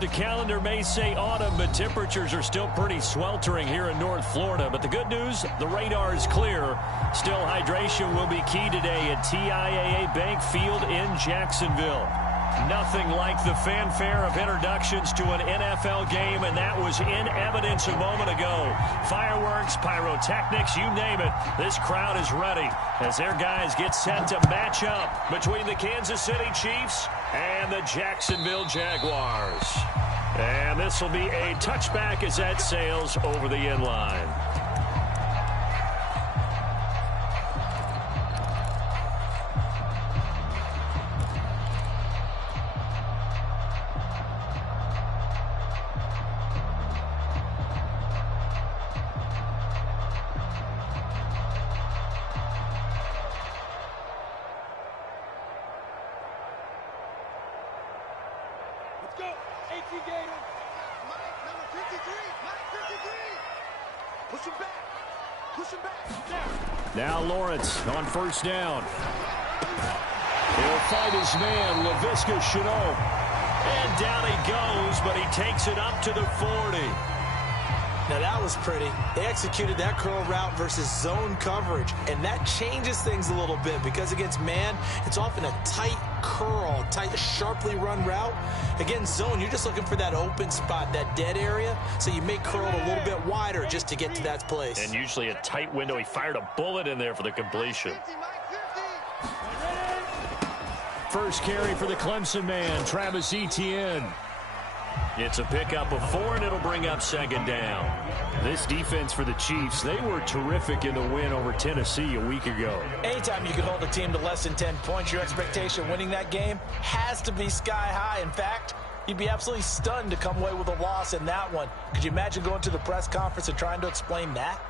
The calendar may say autumn, but temperatures are still pretty sweltering here in North Florida. But the good news, the radar is clear. Still, hydration will be key today at TIAA Bank Field in Jacksonville. Nothing like the fanfare of introductions to an NFL game, and that was in evidence a moment ago. Fireworks, pyrotechnics, you name it. This crowd is ready as their guys get set to match up between the Kansas City Chiefs and the Jacksonville Jaguars. And this will be a touchback as that sails over the end line. Now Lawrence on first down. He'll fight his man, Laviska Shenault. And down he goes, but he takes it up to the 40. Now that was pretty. They executed that curl route versus zone coverage, and that changes things a little bit because against man, it's often a tight curl, tight, sharply run route. Against zone, you're just looking for that open spot, that dead area, so you may curl it a little bit wider just to get to that place. And usually a tight window. He fired a bullet in there for the completion. First carry for the Clemson man, Travis Etienne. It's a pickup of 4, and it'll bring up second down. This defense for the Chiefs, they were terrific in the win over Tennessee a week ago. Anytime you can hold a team to less than 10 points, your expectation winning that game has to be sky high. In fact, you'd be absolutely stunned to come away with a loss in that one. Could you imagine going to the press conference and trying to explain that?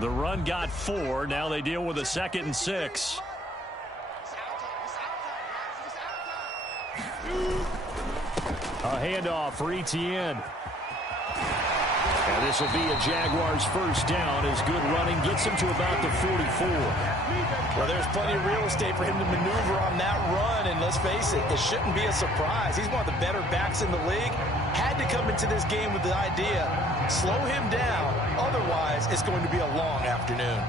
The run got 4. Now they deal with a 2nd and 6. A handoff for Etienne. And this will be a Jaguars first down as good running gets him to about the 44. Well, there's plenty of real estate for him to maneuver on that run, and let's face it, it shouldn't be a surprise. He's one of the better backs in the league. Had to come into this game with the idea, slow him down, otherwise it's going to be a long afternoon.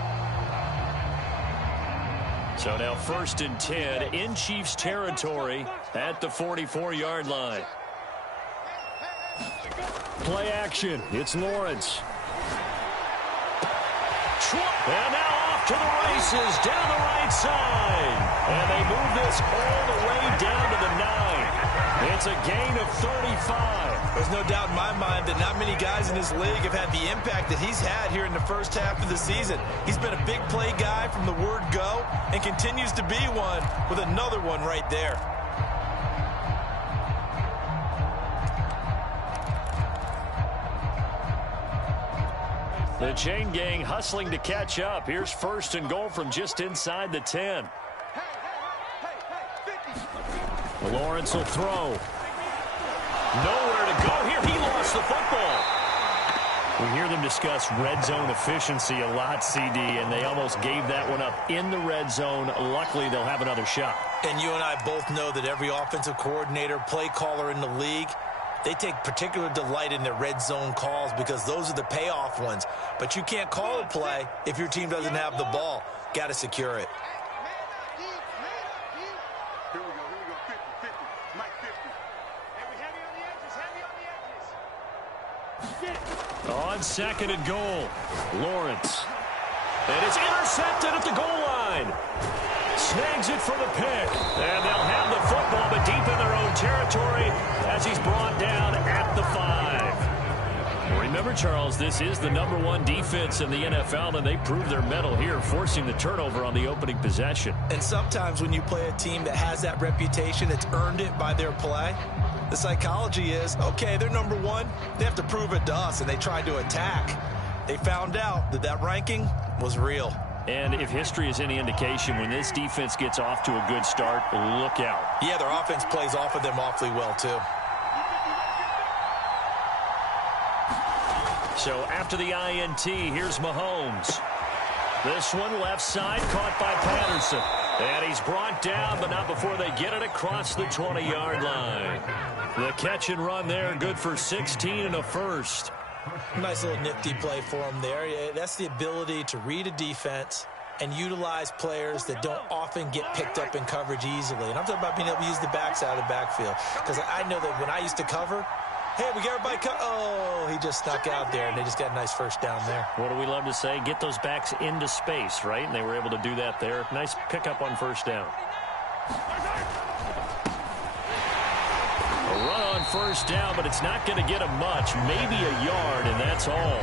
So now 1st and 10 in Chiefs territory at the 44-yard line. Play action. It's Lawrence. And now off to the races down the right side. And they move this all the way down to the 9. It's a gain of 35. There's no doubt in my mind that not many guys in this league have had the impact that he's had here in the first half of the season. He's been a big play guy from the word go and continues to be one with another one right there. The chain gang hustling to catch up. Here's 1st and goal from just inside the 10. Lawrence will throw. Nowhere to go here. He lost the football. We hear them discuss red zone efficiency a lot, CD, and they almost gave that one up in the red zone. Luckily, they'll have another shot. And you and I both know that every offensive coordinator, play caller in the league, they take particular delight in their red zone calls because those are the payoff ones. But you can't call a play if your team doesn't have the ball. Got to secure it. Here we go. 50. Mike 50. Heavy on 2nd and goal, Lawrence. And it's intercepted at the goal line. Snags it for the pick. And they'll have the football, but deep in their own territory as he's brought down at the 5. Remember, Charles, this is the #1 defense in the NFL, and they proved their mettle here, forcing the turnover on the opening possession. And sometimes when you play a team that has that reputation, that's earned it by their play, the psychology is, okay, they're #1. They have to prove it to us, and they tried to attack. They found out that that ranking was real. And if history is any indication, when this defense gets off to a good start, look out. Yeah, their offense plays off of them awfully well, too. So after the INT, here's Mahomes. This one left side, caught by Patterson. And he's brought down, but not before they get it across the 20-yard line. The catch and run there, good for 16 and a first. Nice little nifty play for him there. That's the ability to read a defense and utilize players that don't often get picked up in coverage easily. And I'm talking about being able to use the backside of the backfield. Because I know that when I used to cover, hey, we got everybody oh, he just snuck out there, and they just got a nice first down there. What do we love to say? Get those backs into space, right? And they were able to do that there. Nice pickup on first down. A run on first down, but it's not going to get him much. Maybe a yard, and that's all.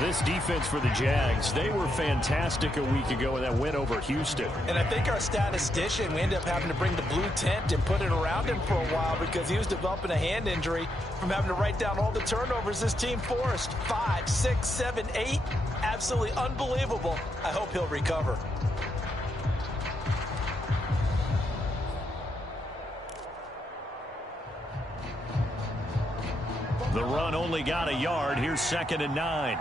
This defense for the Jags, they were fantastic a week ago in that win over Houston. And I think our statistician, we ended up having to bring the blue tent and put it around him for a while because he was developing a hand injury from having to write down all the turnovers this team forced. 5, 6, 7, 8. Absolutely unbelievable. I hope he'll recover. The run only got a yard. Here's 2nd and 9.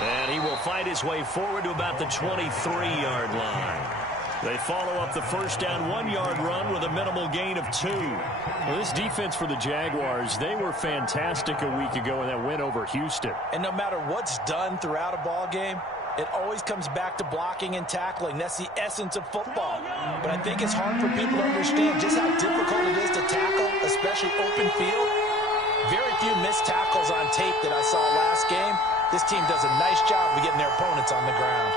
And he will fight his way forward to about the 23-yard line. They follow up the first down 1-yard run with a minimal gain of 2. Well, this defense for the Jaguars, they were fantastic a week ago in that win over Houston. And no matter what's done throughout a ball game, it always comes back to blocking and tackling. That's the essence of football. But I think it's hard for people to understand just how difficult it is to tackle, especially open field. Very few missed tackles on tape that I saw last game. This team does a nice job of getting their opponents on the ground.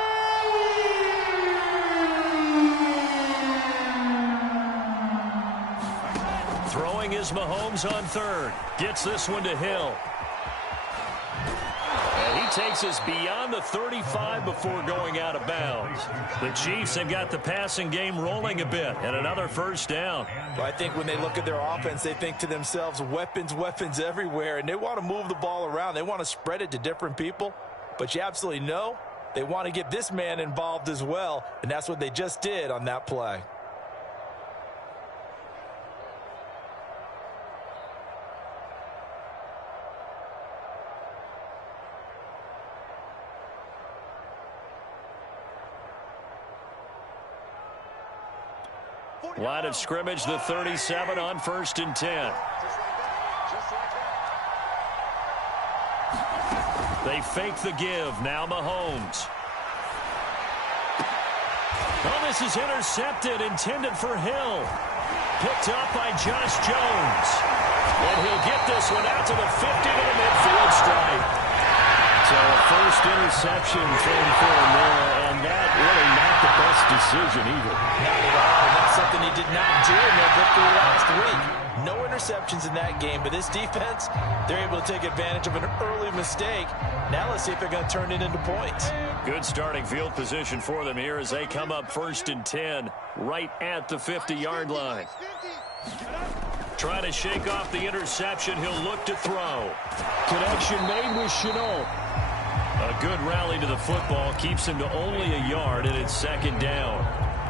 Throwing is Mahomes on 3rd. Gets this one to Hill. And he takes us beyond the 35 before going out of bounds. The Chiefs have got the passing game rolling a bit, and another first down. Well, I think when they look at their offense, they think to themselves, weapons, weapons everywhere, and they want to move the ball around. They want to spread it to different people, but you absolutely know they want to get this man involved as well, and that's what they just did on that play. Line of scrimmage, the 37 on 1st and 10. They fake the give. Now Mahomes. Oh, this is intercepted, intended for Hill. Picked up by Josh Jones. And he'll get this one out to the 50 to the midfield stripe. So a first interception thrown for him there, and that really not the best decision either. Not at all. That's something he did not do in their victory last week. No interceptions in that game, but this defense, they're able to take advantage of an early mistake. Now let's see if they're going to turn it into points. Good starting field position for them here as they come up 1st and 10, right at the 50-yard line. Trying to shake off the interception. He'll look to throw. Connection made with Chenault. A good rally to the football keeps him to only a yard, and it's 2nd down.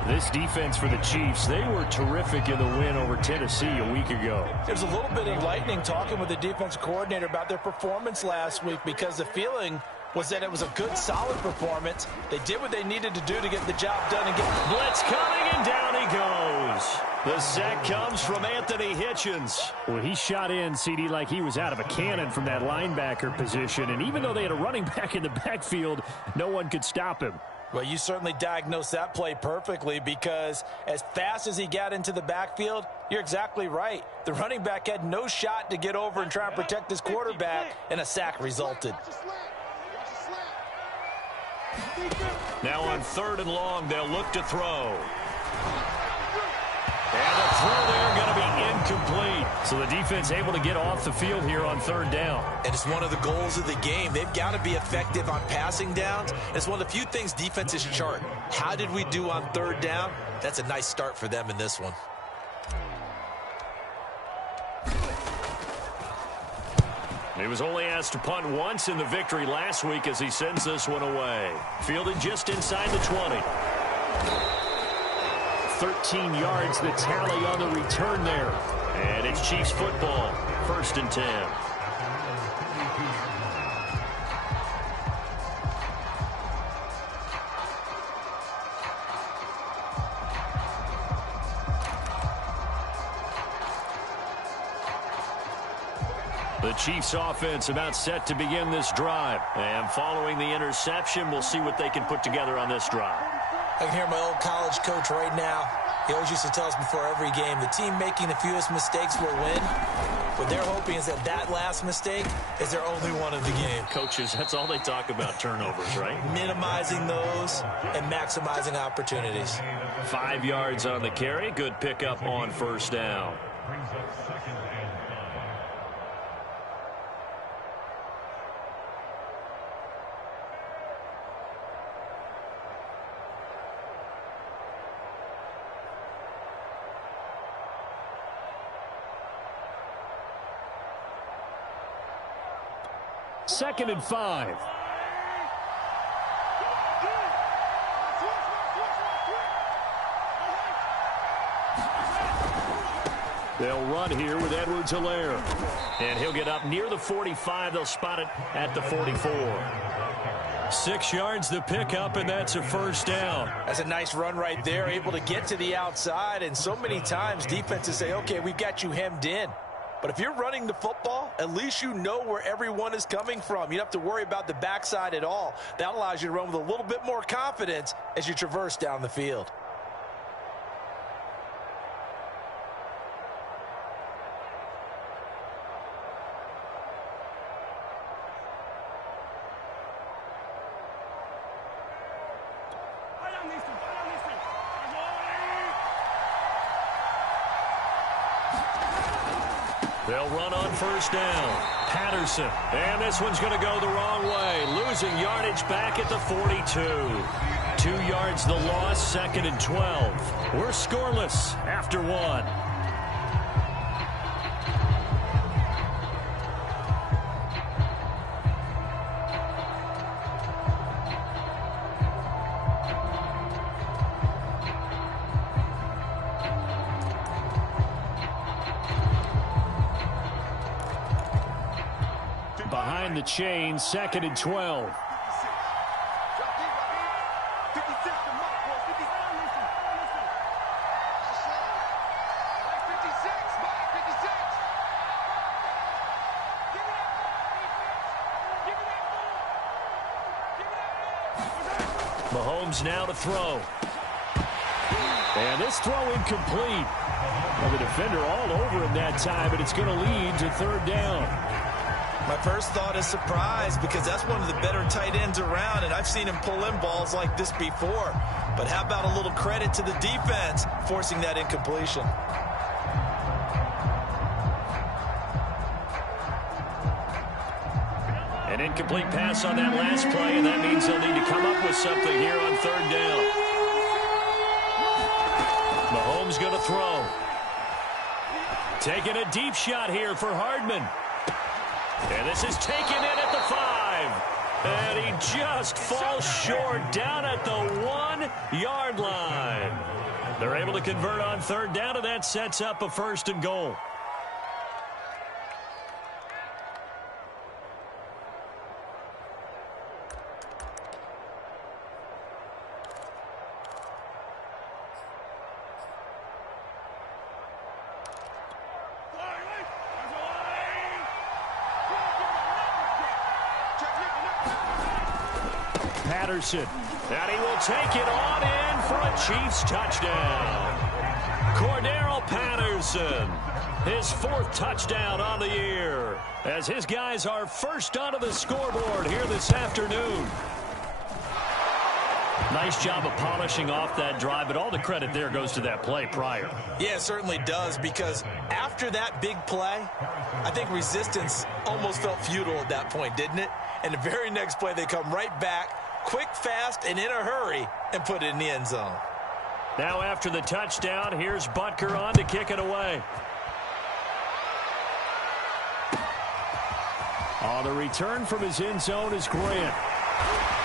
This defense for the Chiefs, they were terrific in the win over Tennessee a week ago. There's a little bit of lightning talking with the defensive coordinator about their performance last week because the feeling was that it was a good, solid performance. They did what they needed to do to get the job done and get blitz coming, and down he goes. The sack comes from Anthony Hitchens. Well, he shot in, CD, like he was out of a cannon from that linebacker position. And even though they had a running back in the backfield, no one could stop him. Well, you certainly diagnosed that play perfectly because as fast as he got into the backfield, you're exactly right. The running back had no shot to get over and try and protect his quarterback, and a sack resulted. Now on 3rd and long, they'll look to throw. And the throw there going to be incomplete. So the defense able to get off the field here on 3rd down. And it's one of the goals of the game. They've got to be effective on passing downs. It's one of the few things defenses chart. How did we do on 3rd down? That's a nice start for them in this one. He was only asked to punt once in the victory last week as he sends this one away. Fielded just inside the 20. 13 yards the tally on the return there. And it's Chiefs football, 1st and 10. The Chiefs offense about set to begin this drive. And following the interception, we'll see what they can put together on this drive. I can hear my old college coach right now. He always used to tell us before every game, the team making the fewest mistakes will win. What they're hoping is that last mistake is their only one of the game. Coaches, that's all they talk about, turnovers, right? Minimizing those and maximizing opportunities. 5 yards on the carry. Good pickup on 1st down. Second and 5. They'll run here with Edwards-Helaire. And he'll get up near the 45. They'll spot it at the 44. 6 yards the pickup, and that's a 1st down. That's a nice run right there, able to get to the outside. And so many times defenses say, okay, we've got you hemmed in. But if you're running the football, at least you know where everyone is coming from. You don't have to worry about the backside at all. That allows you to run with a little bit more confidence as you traverse down the field. They'll run on 1st down. Patterson. And this one's going to go the wrong way. Losing yardage back at the 42. 2 yards the loss, 2nd and 12. We're scoreless after 1. Behind the chain, 2nd and 12. Mahomes now to throw. And this throw incomplete. Well, the defender all over him that time, but it's going to lead to 3rd down. My first thought is surprise, because that's one of the better tight ends around, and I've seen him pull in balls like this before. But how about a little credit to the defense forcing that incompletion? An incomplete pass on that last play, and that means they'll need to come up with something here on 3rd down. Mahomes going to throw. Taking a deep shot here for Hardman. And this is taken in at the 5. And he just falls short down at the 1-yard line. They're able to convert on 3rd down, and that sets up a 1st and goal. Patterson. And he will take it on in for a Chiefs touchdown. Cordero Patterson, his 4th touchdown on the year, as his guys are first onto the scoreboard here this afternoon. Nice job of polishing off that drive, but all the credit there goes to that play prior. Yeah, it certainly does, because after that big play, I think resistance almost felt futile at that point, didn't it? And the very next play, they come right back, quick, fast, and in a hurry, and put it in the end zone. Now after the touchdown, here's Butker on to kick it away. On the return from his end zone is Grant.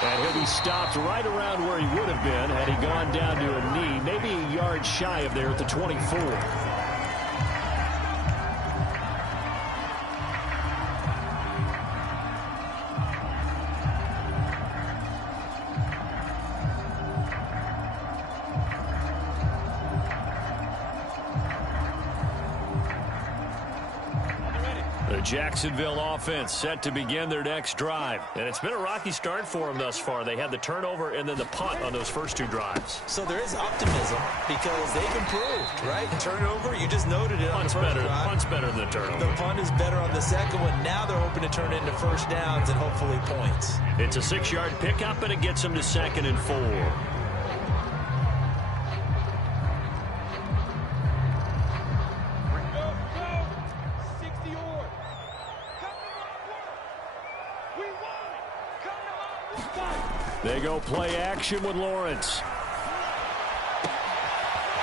And he'll be stopped right around where he would have been had he gone down to a knee, maybe a yard shy of there at the 24. The Jacksonville offense set to begin their next drive. And it's been a rocky start for them thus far. They had the turnover and then the punt on those first two drives. So there is optimism because they've improved, right? Turnover, you just noted it on the first drive. Punt's better than the turnover. The punt is better on the second one. Now they're hoping to turn it into first downs and hopefully points. It's a 6-yard pickup, and it gets them to 2nd and 4. They go play action with Lawrence.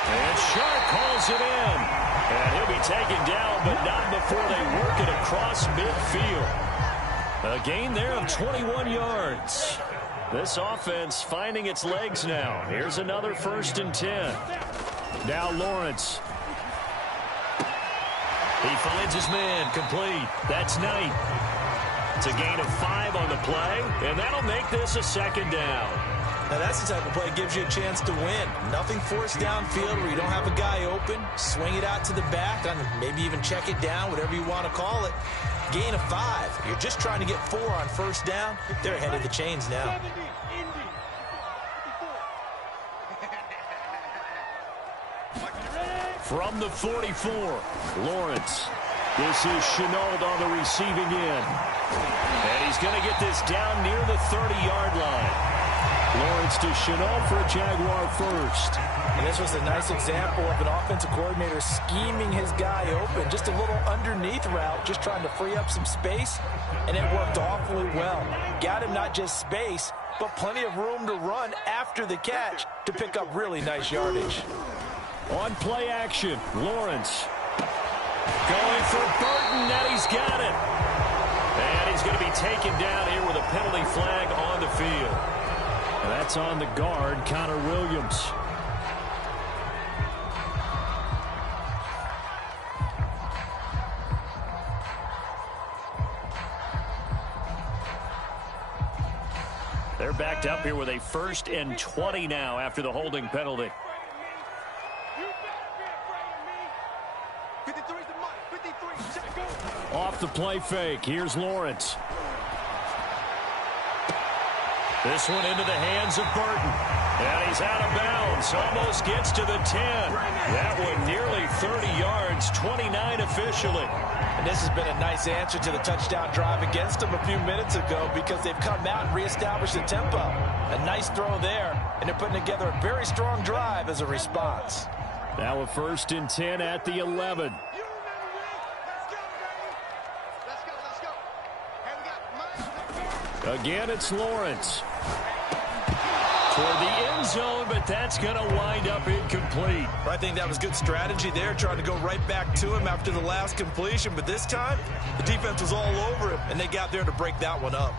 And Sharp calls it in. And he'll be taken down, but not before they work it across midfield. A gain there of 21 yards. This offense finding its legs now. Here's another 1st and 10. Now Lawrence. He finds his man, complete. That's Knight. It's a gain of 5 on the play, and that'll make this a 2nd down. Now that's the type of play that gives you a chance to win. Nothing forced downfield where you don't have a guy open. Swing it out to the back, and maybe even check it down, whatever you want to call it. Gain of 5. You're just trying to get 4 on 1st down. They're ahead of the chains now. From the 44, Lawrence. This is Chenault on the receiving end. And he's going to get this down near the 30-yard line. Lawrence to Chenault for a Jaguar first. And this was a nice example of an offensive coordinator scheming his guy open. Just a little underneath route, just trying to free up some space. And it worked awfully well. Got him not just space, but plenty of room to run after the catch to pick up really nice yardage. On play action, Lawrence. Going for Burton, and he's got it. And he's going to be taken down here with a penalty flag on the field. And that's on the guard, Connor Williams. They're backed up here with a 1st and 20 now after the holding penalty. Off the play fake. Here's Lawrence. This one into the hands of Burton. And he's out of bounds. Almost gets to the 10. That one nearly 30 yards. 29 officially. And this has been a nice answer to the touchdown drive against them a few minutes ago because they've come out and reestablished the tempo. A nice throw there. And they're putting together a very strong drive as a response. Now a 1st and 10 at the 11. Again, it's Lawrence. Toward the end zone, but that's going to wind up incomplete. I think that was good strategy there, trying to go right back to him after the last completion. But this time, the defense was all over him, and they got there to break that one up.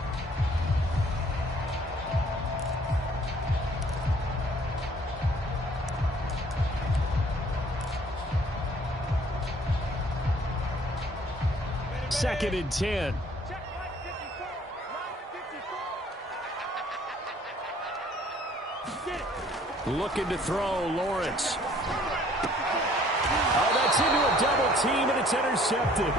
Second and 10. Looking to throw, Lawrence. Oh, that's into a double team, and it's intercepted.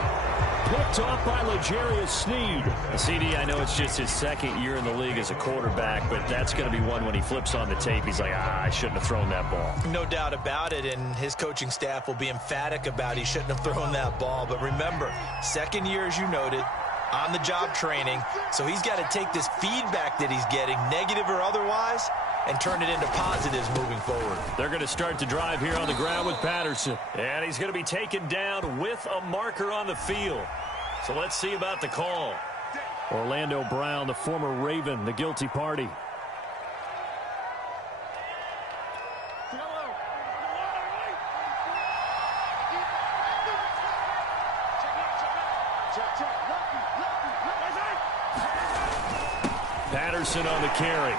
Picked off by L'Jarius Sneed. CD, I know it's just his 2nd year in the league as a quarterback, but that's going to be one when he flips on the tape. He's like, I shouldn't have thrown that ball. No doubt about it, and his coaching staff will be emphatic about he shouldn't have thrown that ball. But remember, 2nd year, as you noted, on-the-job training, so he's got to take this feedback that he's getting, negative or otherwise, and turn it into positives moving forward. They're going to start the drive here on the ground with Patterson. And he's going to be taken down with a marker on the field. So let's see about the call. Orlando Brown, the former Raven, the guilty party. Patterson on the carry.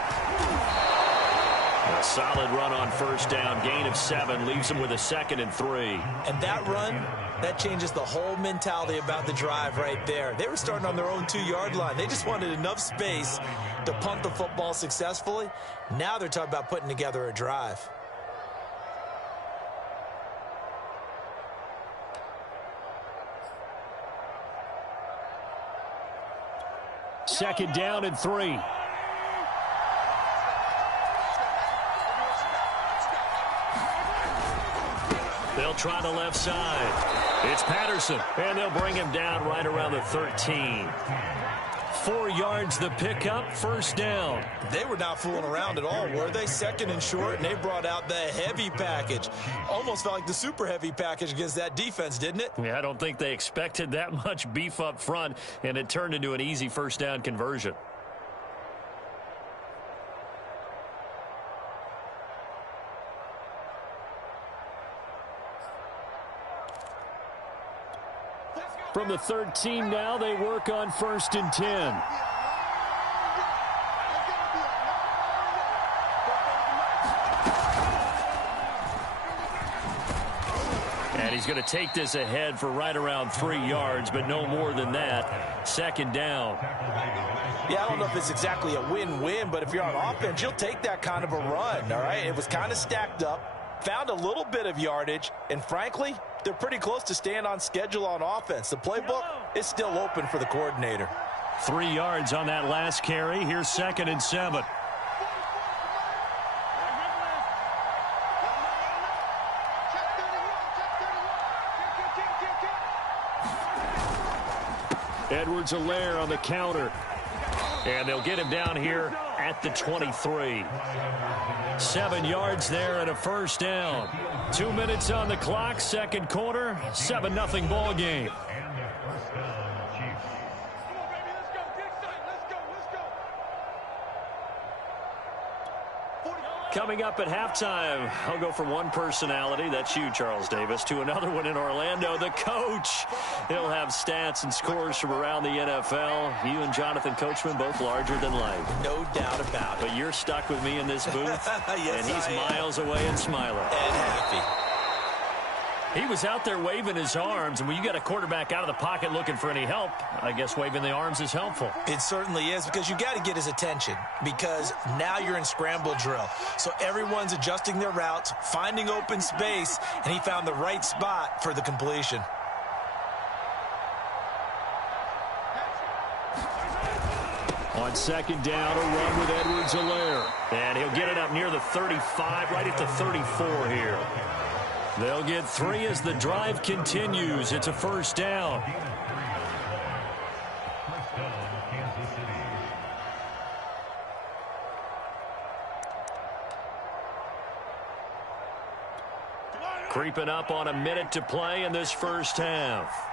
A solid run on first down. Gain of 7 leaves them with a 2nd and 3. And that run, that changes the whole mentality about the drive right there. They were starting on their own 2-yard line. They just wanted enough space to punt the football successfully. Now they're talking about putting together a drive. Second down and 3. They'll try the left side. It's Patterson, and they'll bring him down right around the 13. 4 yards the pickup, first down. They were not fooling around at all, were they? 2nd and short, and they brought out the heavy package. Almost felt like the super heavy package against that defense, didn't it? Yeah, I don't think they expected that much beef up front, and it turned into an easy first down conversion. From the 13 now, they work on 1st and 10. And he's going to take this ahead for right around 3 yards, but no more than that. 2nd down. Yeah, I don't know if it's exactly a win-win, but if you're on offense, you'll take that kind of a run, all right? It was kind of stacked up, found a little bit of yardage, and frankly, they're pretty close to staying on schedule on offense. The playbook is still open for the coordinator. 3 yards on that last carry. Here's 2nd and 7. Edwards-Helaire on the counter. And they'll get him down here at the 23. 7 yards there and a first down. 2 minutes on the clock, second quarter, 7-0 ball game. Coming up at halftime, I'll go from one personality, that's you, Charles Davis, to another one in Orlando, the coach. He'll have stats and scores from around the NFL. You and Jonathan Coachman, both larger than life. No doubt about it. But you're stuck with me in this booth, yes, and he's miles away and smiling. And happy. He was out there waving his arms, and when you got a quarterback out of the pocket looking for any help, I guess waving the arms is helpful. It certainly is, because you got to get his attention, because now you're in scramble drill. So everyone's adjusting their routes, finding open space, and he found the right spot for the completion. On second down, a run with Edwards-Helaire. And he'll get it up near the 35, right at the 34 here. They'll get 3 as the drive continues. It's a first down. Creeping up on a minute to play in this first half.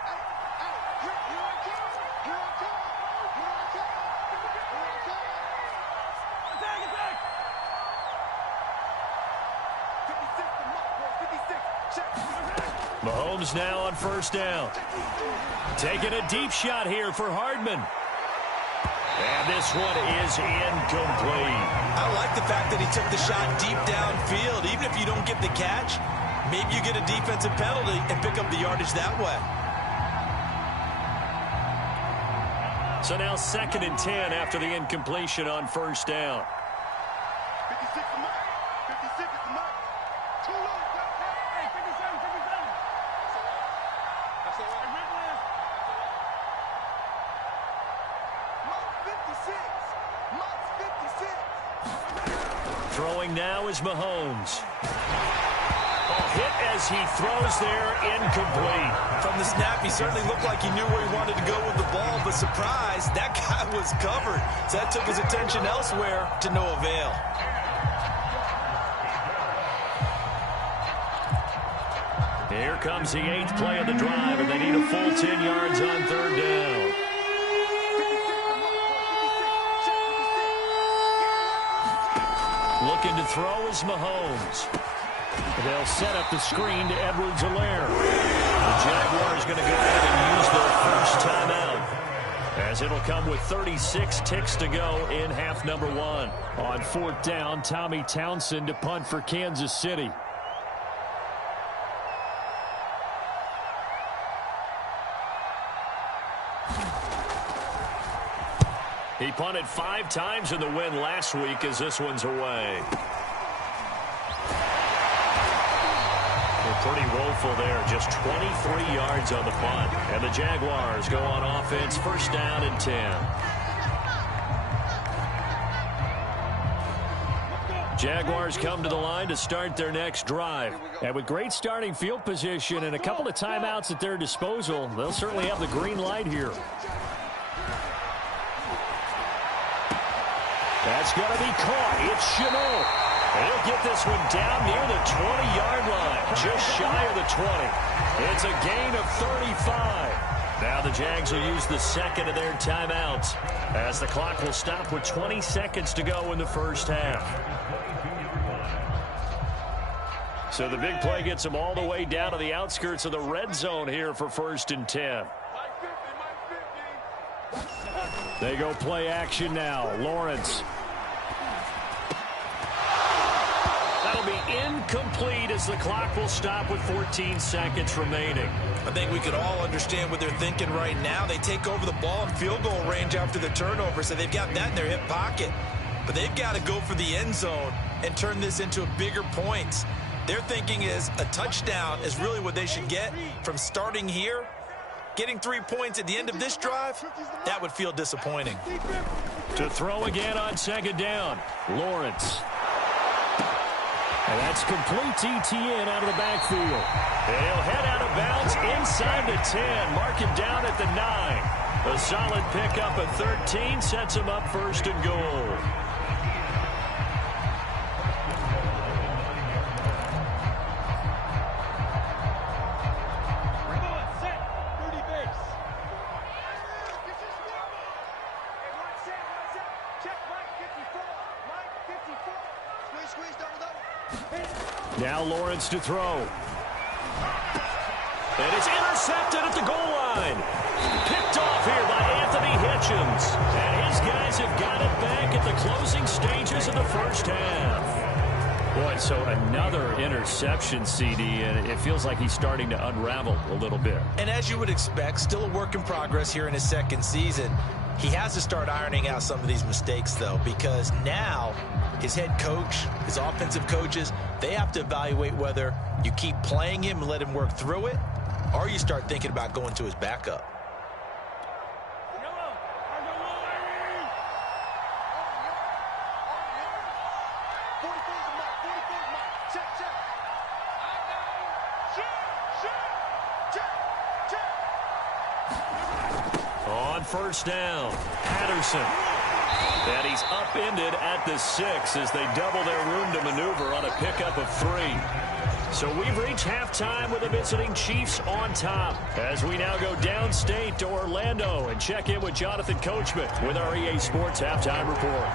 Mahomes now on first down. Taking a deep shot here for Hardman. And this one is incomplete. I like the fact that he took the shot deep downfield. Even if you don't get the catch, maybe you get a defensive penalty and pick up the yardage that way. So now 2nd and 10 after the incompletion on first down. 56 to Mike. 56 to Mike. Too low. Hey, 57, 57. That's all right. Mike's 56. Throwing now is Mahomes. Hit as he throws there, incomplete. From the snap, he certainly looked like he knew where he wanted to go with the ball, but surprise, that guy was covered. So that took his attention elsewhere to no avail. Here comes the 8th play of the drive, and they need a full 10 yards on third down. Looking to throw is Mahomes. They'll set up the screen to Edwards-Helaire. The Jaguars going to go ahead and use their first timeout. as it'll come with 36 ticks to go in half number one. On fourth down, Tommy Townsend to punt for Kansas City. He punted 5 times in the win last week as this one's away. Pretty woeful there. Just 23 yards on the punt. And the Jaguars go on offense, first down and 10. Jaguars come to the line to start their next drive. And with great starting field position and a couple of timeouts at their disposal, they'll certainly have the green light here. That's going to be caught. It's Chenault. He'll get this one down near the 20-yard line, just shy of the 20. It's a gain of 35. Now the Jags will use the second of their timeouts as the clock will stop with 20 seconds to go in the first half. So the big play gets them all the way down to the outskirts of the red zone here for first and 10. They go play action now. Lawrence. That'll be incomplete as the clock will stop with 14 seconds remaining. I think we could all understand what they're thinking right now. They take over the ball in field goal range after the turnover, so they've got that in their hip pocket. But they've got to go for the end zone and turn this into bigger points. Their thinking is a touchdown is really what they should get from starting here. Getting 3 points at the end of this drive, that would feel disappointing. To throw again on second down, Lawrence. And that's complete to Etienne out of the backfield. And he'll head out of bounds inside the 10. Mark him down at the 9. A solid pickup at 13 sets him up first and goal. Now Lawrence to throw. And it's intercepted at the goal line. Picked off here by Anthony Hitchens. And his guys have got it back at the closing stages of the first half. Boy, so another interception, CD, and it feels like he's starting to unravel a little bit. And as you would expect, still a work in progress here in his second season. He has to start ironing out some of these mistakes, though, because now his head coach, his offensive coaches, they have to evaluate whether you keep playing him and let him work through it, or you start thinking about going to his backup. On first down, Patterson. And he's upended at the 6 as they double their room to maneuver on a pickup of 3. So we've reached halftime with the visiting Chiefs on top as we now go downstate to Orlando and check in with Jonathan Coachman with our EA Sports Halftime Report.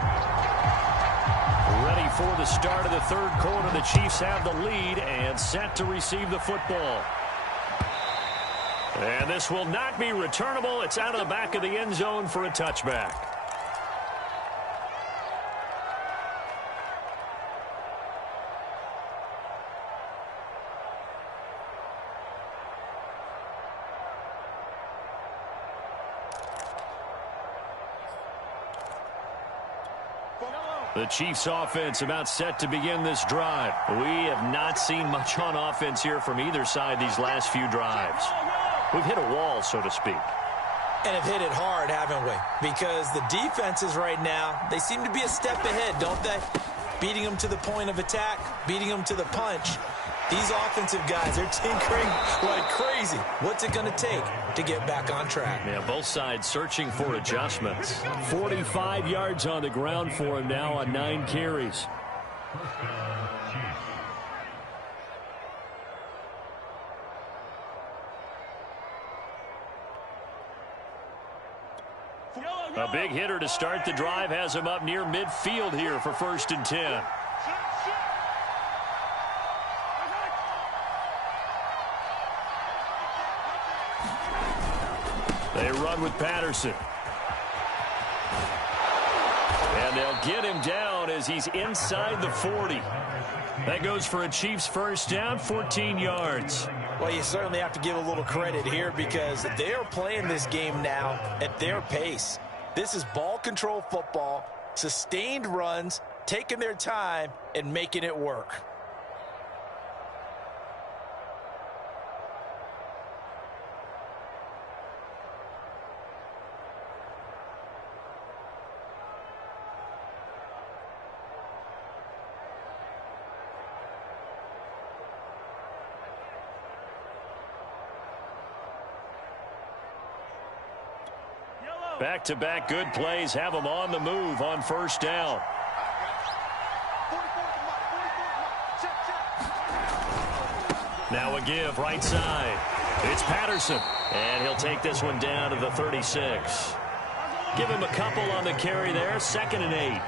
Ready for the start of the third quarter. The Chiefs have the lead and set to receive the football. And this will not be returnable. It's out of the back of the end zone for a touchback. The Chiefs offense about set to begin this drive. We have not seen much on offense here from either side these last few drives. We've hit a wall, so to speak. And have hit it hard, haven't we? Because the defenses right now, they seem to be a step ahead, don't they? Beating them to the point of attack, beating them to the punch. These offensive guys are tinkering like crazy. What's it going to take to get back on track? Yeah, both sides searching for adjustments. 45 yards on the ground for him now on 9 carries. A big hitter to start the drive has him up near midfield here for first and 10. They run with Patterson. And they'll get him down as he's inside the 40. That goes for a Chiefs first down, 14 yards. Well, you certainly have to give a little credit here because they are playing this game now at their pace. This is ball control football, sustained runs, taking their time, and making it work. Back-to-back good plays have them on the move on first down. Now a give right side. It's Patterson. And he'll take this one down to the 36. Give him a couple on the carry there. 2nd and 8.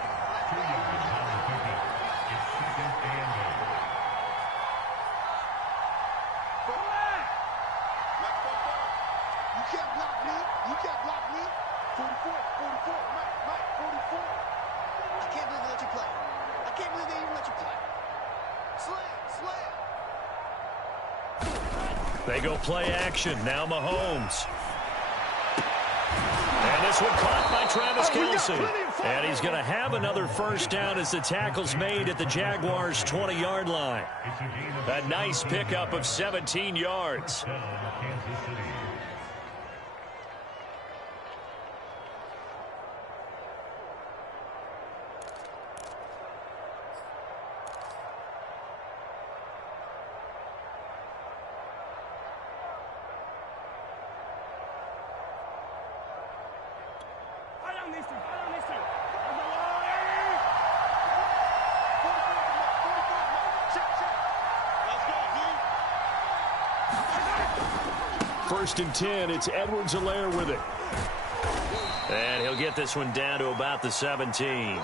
They go play action. Now Mahomes. And this one caught by Travis Kelce. And he's going to have another first down as the tackle's made at the Jaguars' 20-yard line. A nice pickup of 17 yards. First and 10, it's Edwards-Helaire with it. And he'll get this one down to about the 17.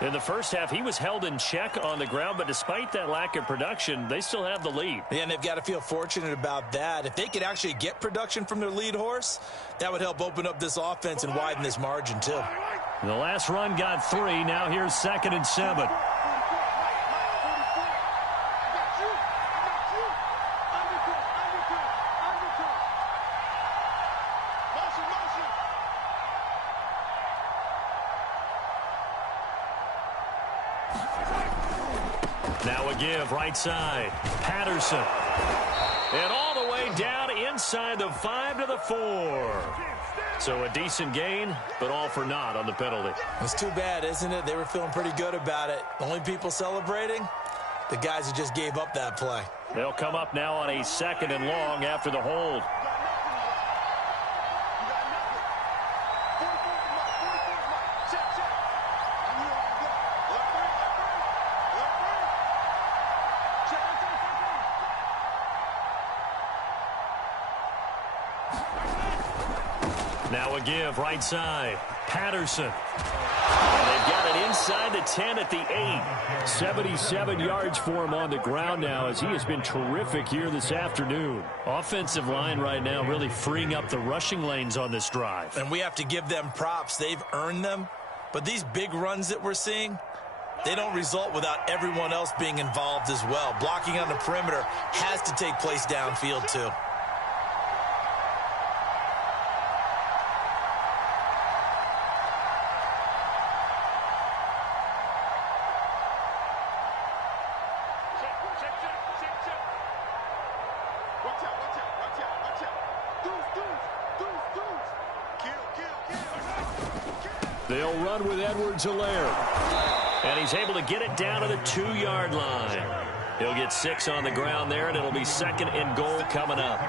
In the first half, he was held in check on the ground, but despite that lack of production, they still have the lead. Yeah, and they've got to feel fortunate about that. If they could actually get production from their lead horse, that would help open up this offense and widen this margin, too. The last run got 3. Now here's 2nd and 7. Now a give right side. Patterson. And all the way down inside the 5 to the 4. So a decent gain, but all for naught on the penalty. It's too bad, isn't it? They were feeling pretty good about it. The only people celebrating, the guys who just gave up that play. They'll come up now on a 2nd and long after the hold. Now a give right side. Patterson. And they've got it inside the 10 at the 8. 77 yards for him on the ground now as he has been terrific here this afternoon. Offensive line right now really freeing up the rushing lanes on this drive. And we have to give them props. They've earned them. But these big runs that we're seeing, they don't result without everyone else being involved as well. Blocking on the perimeter has to take place downfield too. They'll run with Edwards-Helaire. And he's able to get it down to the 2-yard line. He'll get 6 on the ground there, and it'll be 2nd and goal coming up.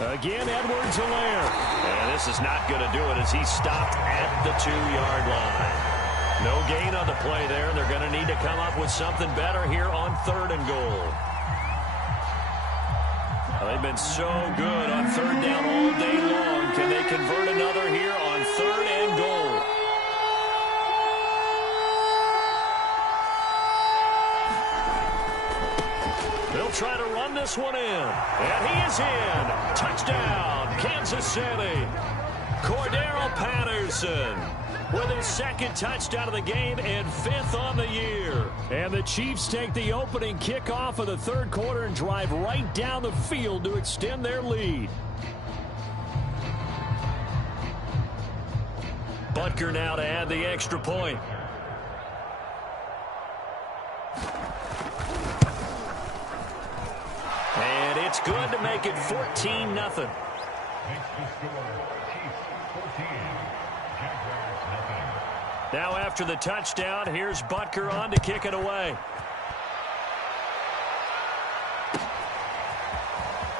Again, Edwards-Helaire. And this is not going to do it as he's stopped at the 2-yard line. No gain on the play there. They're going to need to come up with something better here on 3rd and goal. They've been so good on 3rd down run this one in. And he is in. Touchdown, Kansas City. Cordero Patterson with his second touchdown of the game and 5th on the year. And the Chiefs take the opening kickoff of the third quarter and drive right down the field to extend their lead. Butker now to add the extra point. And it's good to make it 14-0. Now after the touchdown, here's Butker on to kick it away.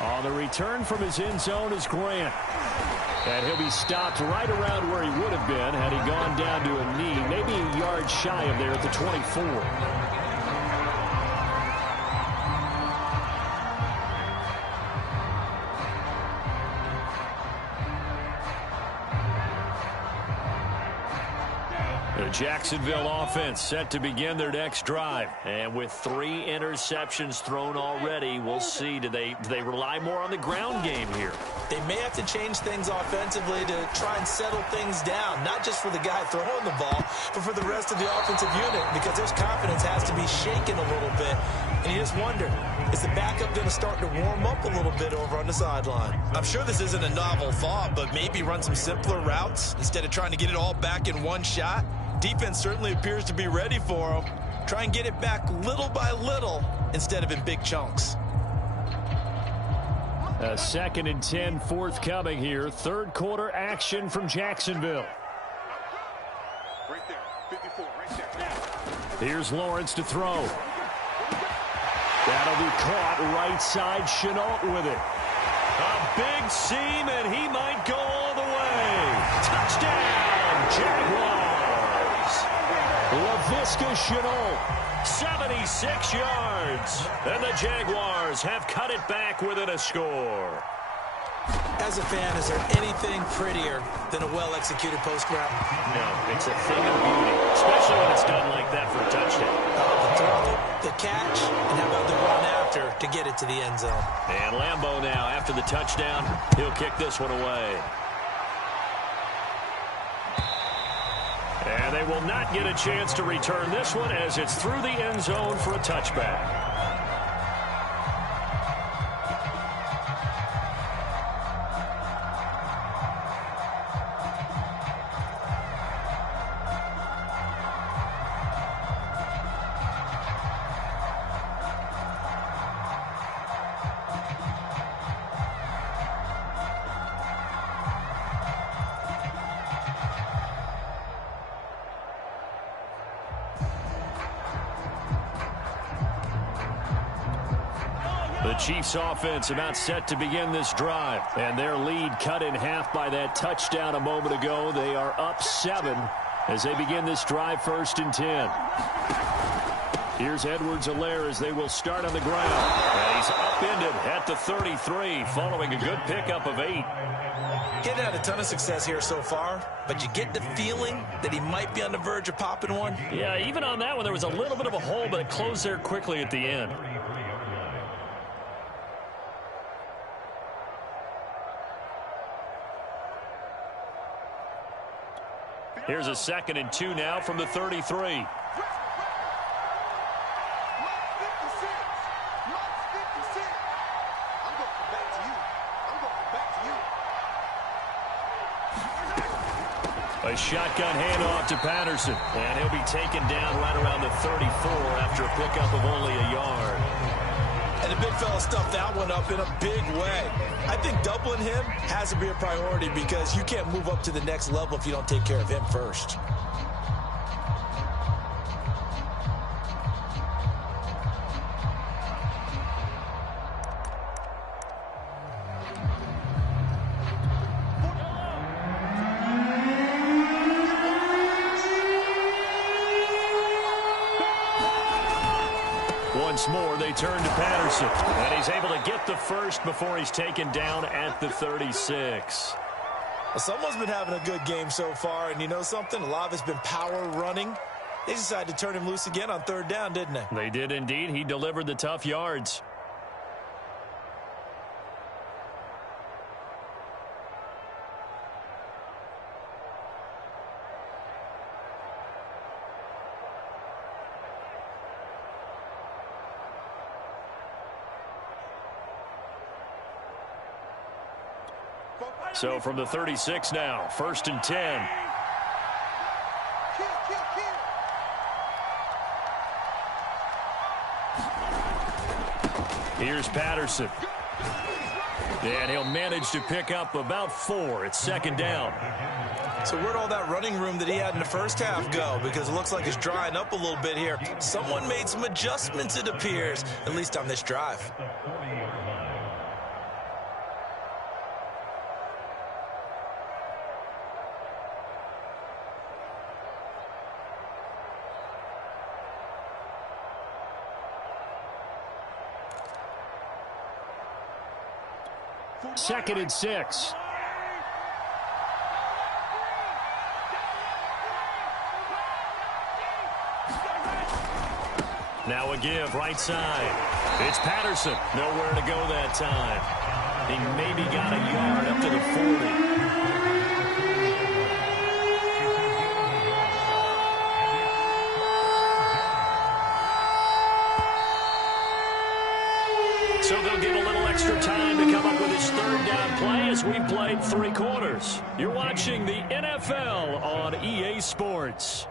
On the return from his end zone is Grant. And he'll be stopped right around where he would have been had he gone down to a knee, maybe a yard shy of there at the 24. The Jacksonville offense set to begin their next drive. And with 3 interceptions thrown already, we'll see. Do they rely more on the ground game here? They may have to change things offensively to try and settle things down, not just for the guy throwing the ball, but for the rest of the offensive unit, because their confidence has to be shaken a little bit. And you just wonder, is the backup going to start to warm up a little bit over on the sideline? I'm sure this isn't a novel thought, but maybe run some simpler routes instead of trying to get it all back in one shot. Defense certainly appears to be ready for them. Try and get it back little by little instead of in big chunks. A 2nd and 10 forthcoming here. Third quarter action from Jacksonville. Right there, 54, right there. Here's Lawrence to throw. That'll be caught right side. Chenault with it. A big seam, and he might go all the way. Touchdown, Jaguars. LaVisca Chenault, 76 yards. And the Jaguars have cut it back within a score. As a fan, is there anything prettier than a well-executed post route? No, it's a thing of beauty, especially when it's done like that for a touchdown. The throw, the catch, and how about the run after to get it to the end zone? And Lambeau now, after the touchdown, he'll kick this one away. And they will not get a chance to return this one as it's through the end zone for a touchback. The Chiefs offense about set to begin this drive. And their lead cut in half by that touchdown a moment ago. They are up 7 as they begin this drive 1st and 10. Here's Edwards-Helaire as they will start on the ground. And he's upended at the 33 following a good pickup of 8. Getting had a ton of success here so far, but you get the feeling that he might be on the verge of popping one. Yeah, even on that one, there was a little bit of a hole, but it closed there quickly at the end. Here's a 2nd and 2 now from the 33. A shotgun handoff to Patterson. And he'll be taken down right around the 34 after a pickup of only a yard. And the big fella stuffed that one up in a big way. I think doubling him has to be a priority because you can't move up to the next level if you don't take care of him first. Once more, they turn to Patterson. And he's able to get the first before he's taken down at the 36. Well, someone's been having a good game so far, and you know something? A lot of it's been power running. They decided to turn him loose again on 3rd down, didn't they? They did indeed. He delivered the tough yards. So from the 36 now, 1st and 10. Here's Patterson. And he'll manage to pick up about 4. It's 2nd down. So where'd all that running room that he had in the first half go? Because it looks like it's drying up a little bit here. Someone made some adjustments, it appears, at least on this drive. Second and 6. Now a give, right side. It's Patterson. Nowhere to go that time. He maybe got a yard up to the 40. So they'll get a little extra time to come up with his 3rd down play as we've played 3 quarters. You're watching the NFL on EA Sports.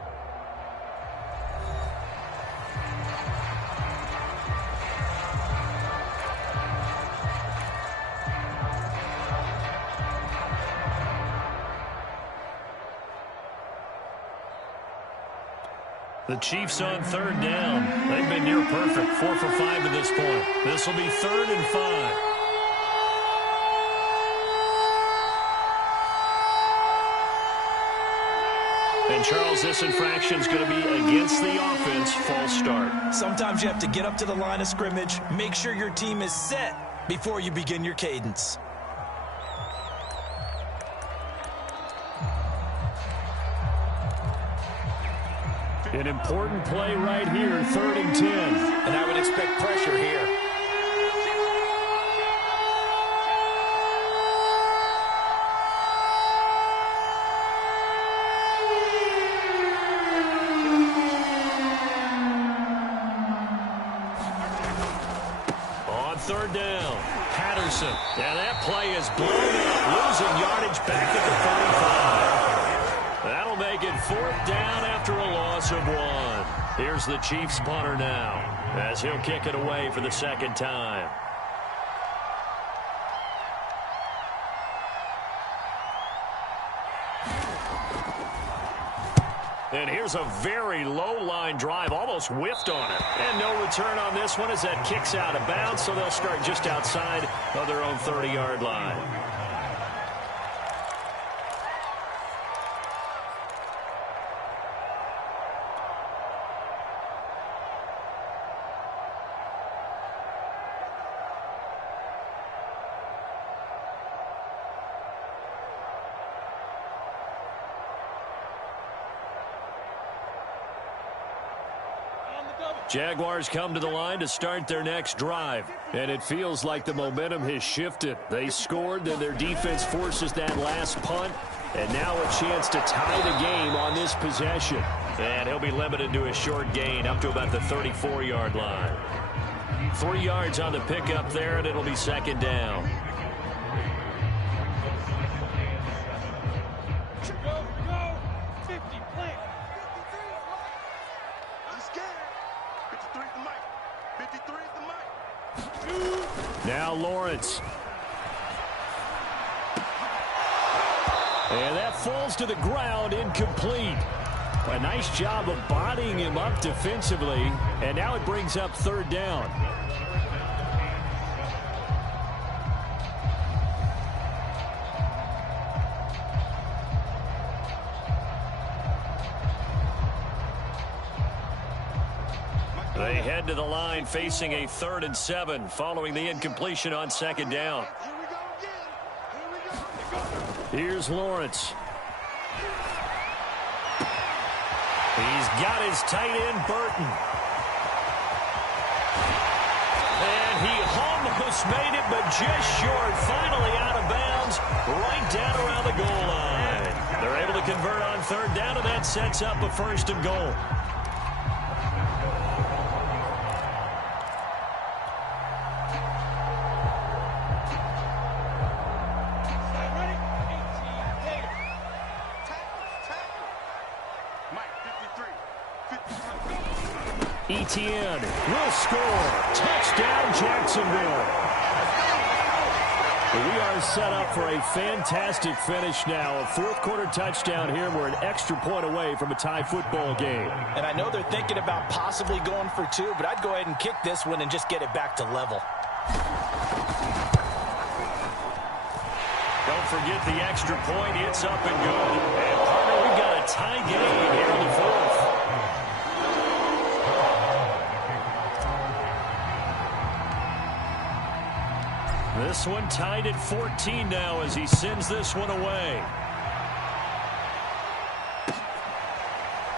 The Chiefs on 3rd down. They've been near perfect, 4 for 5 to this point. This will be 3rd and 5. And, Charles, this infraction is going to be against the offense, false start. Sometimes you have to get up to the line of scrimmage, make sure your team is set before you begin your cadence. An important play right here, 3rd and 10. And I would expect pressure here. On 3rd down, Patterson. And that play is blown up, losing yardage back at the 35. That'll make it 4th down after a loss of 1. Here's the Chiefs punter now, as he'll kick it away for the 2nd time. And here's a very low-line drive, almost whiffed on it. And no return on this one as that kicks out of bounds, so they'll start just outside of their own 30-yard line. Jaguars come to the line to start their next drive. And it feels like the momentum has shifted. They scored, then their defense forces that last punt. And now a chance to tie the game on this possession. And he'll be limited to a short gain up to about the 34-yard line. 3 yards on the pickup there, and it'll be 2nd down. Now Lawrence. And that falls to the ground, incomplete. A nice job of bodying him up defensively. And now it brings up 3rd down. They head to the line facing a 3rd and 7 following the incompletion on 2nd down. Here's Lawrence. He's got his tight end, Burton. And he almost made it, but just short. Finally out of bounds, right down around the goal line. They're able to convert on 3rd down, and that sets up a 1st and goal. Etienne will score. Touchdown, Jacksonville. We are set up for a fantastic finish now. A fourth-quarter touchdown here. We're an extra point away from a tie football game. And I know they're thinking about possibly going for two, but I'd go ahead and kick this one and just get it back to level. Don't forget the extra point. It's up and good. And, partner, we've got a tie game here in the fourth. This one tied at 14 now as he sends this one away.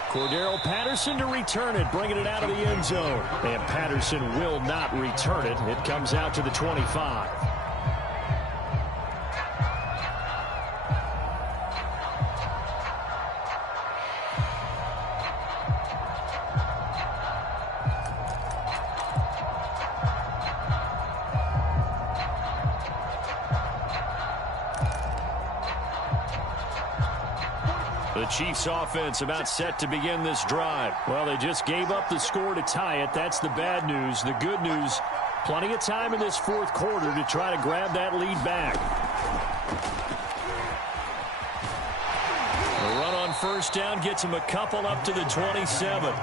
Cordero Patterson to return it, bringing it out of the end zone. And Patterson will not return it. It comes out to the 25. The Chiefs offense about set to begin this drive. Well, they just gave up the score to tie it. That's the bad news. The good news, plenty of time in this fourth quarter to try to grab that lead back. The run on first down gets him a couple up to the 27.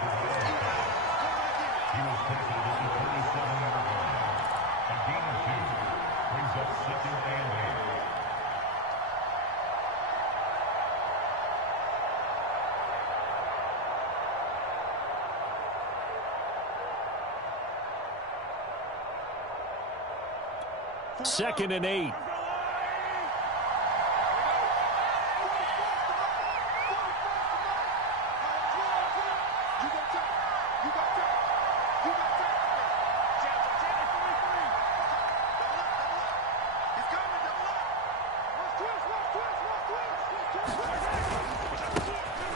Second and 8.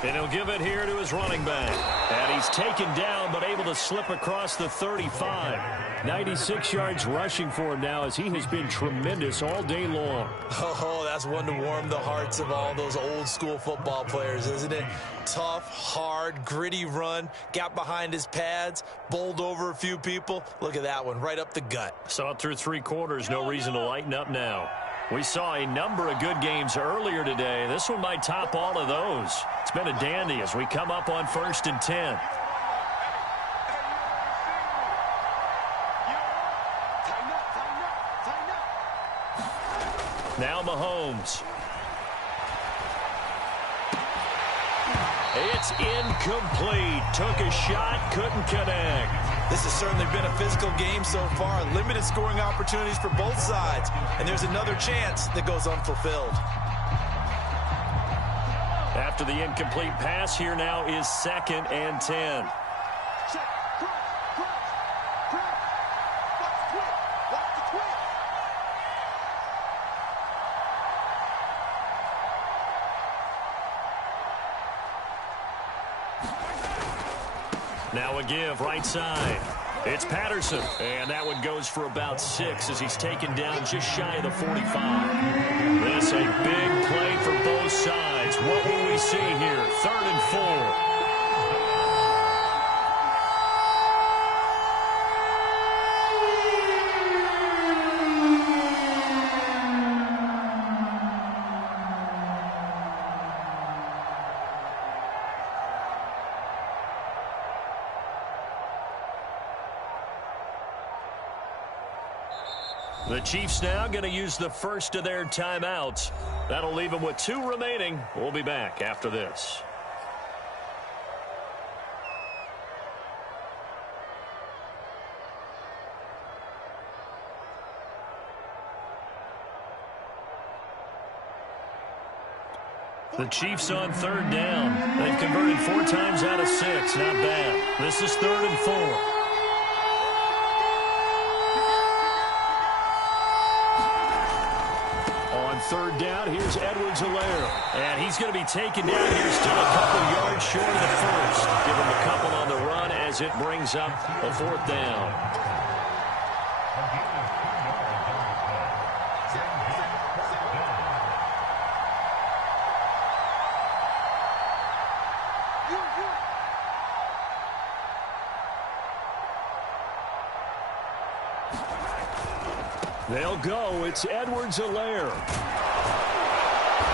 And he'll give it here to his running back. And he's taken down but able to slip across the 35. 96 yards rushing for him now as he has been tremendous all day long. Oh, that's one to warm the hearts of all those old school football players, isn't it? Tough, hard, gritty run, got behind his pads, bowled over a few people. Look at that one, right up the gut. Saw it through three quarters, no reason to lighten up now. We saw a number of good games earlier today. This one might top all of those. It's been a dandy as we come up on 1st and 10. Now Mahomes. It's incomplete. Took a shot, couldn't connect. This has certainly been a physical game so far. Limited scoring opportunities for both sides. And there's another chance that goes unfulfilled. After the incomplete pass, here now is 2nd and 10. Now a give right side. It's Patterson. And that one goes for about 6 as he's taken down just shy of the 45. This a big play for both sides. What will we see here? 3rd and 4. The Chiefs now going to use the first of their timeouts. That'll leave them with 2 remaining. We'll be back after this. The Chiefs on 3rd down. They've converted 4 times out of 6. Not bad. This is 3rd and 4. On 3rd down, here's Edwards-Helaire. And he's going to be taken down here still a couple yards short of the first. Give him a couple on the run as it brings up a 4th down. They'll go. It's Edwards-Helaire.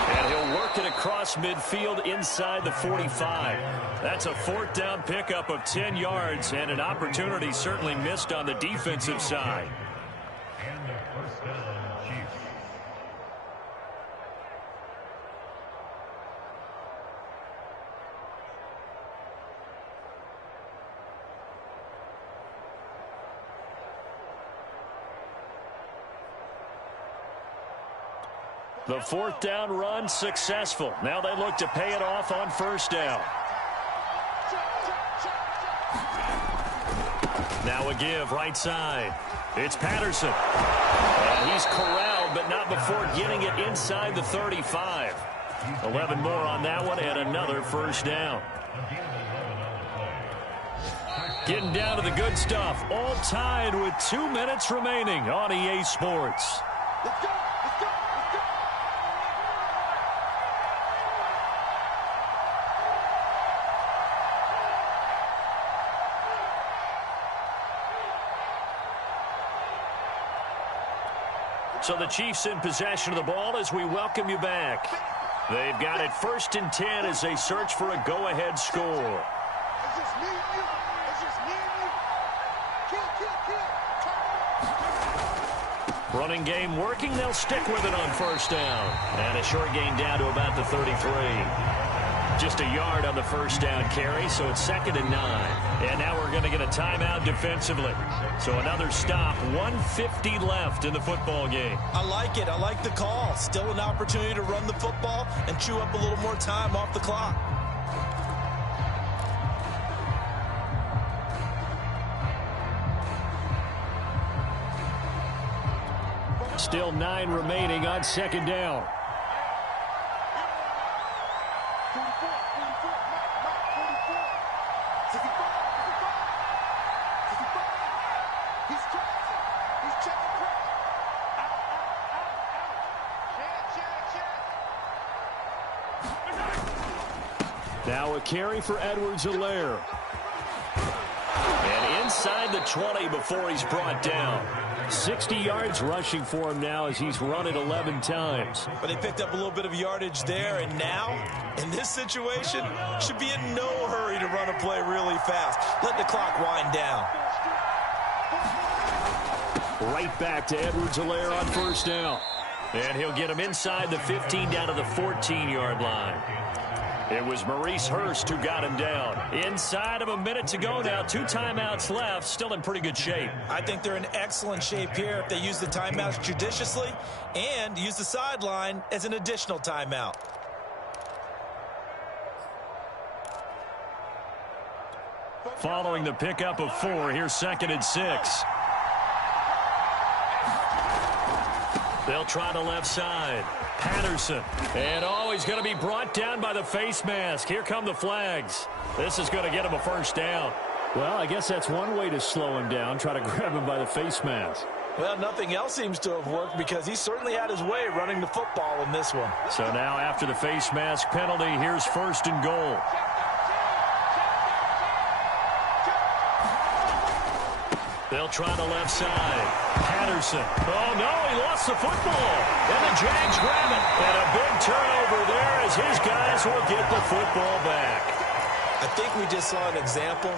And he'll work it across midfield inside the 45. That's a 4th down pickup of 10 yards and an opportunity certainly missed on the defensive side. The 4th down run successful. Now they look to pay it off on 1st down. Now a give right side. It's Patterson. And he's corralled, but not before getting it inside the 35. 11 more on that one and another 1st down. Getting down to the good stuff. All tied with 2 minutes remaining on EA Sports. Let's go. So the Chiefs in possession of the ball as we welcome you back. They've got it 1st and 10 as they search for a go-ahead score. It's just me and you. It's just me and you. Kill. Running game working. They'll stick with it on 1st down. And a short gain down to about the 33. Just a yard on the 1st down carry, so it's 2nd and 9. And now we're going to get a timeout defensively. So another stop, 1:50 left in the football game. I like it. I like the call. Still an opportunity to run the football and chew up a little more time off the clock. Still 9 remaining on 2nd down. 44, 44, 65. He's crossing. He's checking pressure. Out. Check. Now a carry for Edwards-Helaire. And inside the 20 before he's brought down. 60 yards rushing for him now as he's run it 11 times. But they picked up a little bit of yardage there, and now, in this situation, should be in no hurry to run a play really fast. Let the clock wind down. Right back to Edwards-Helaire on 1st down. And he'll get him inside the 15 down to the 14-yard line. It was Maurice Hurst who got him down. Inside of a minute to go now. 2 timeouts left. Still in pretty good shape. I think they're in excellent shape here if they use the timeouts judiciously and use the sideline as an additional timeout. Following the pickup of 4, here's 2nd and 6. They'll try the left side. Patterson. And he's going to be brought down by the face mask. Here come the flags. This is going to get him a 1st down. Well, I guess that's one way to slow him down, try to grab him by the face mask. Well, nothing else seems to have worked because he certainly had his way running the football in this one. So now after the face mask penalty, here's 1st and goal. They'll try the left side. Patterson. Oh, no, he lost the football. And the Jags grab it. And a big turnover there as his guys will get the football back. I think we just saw an example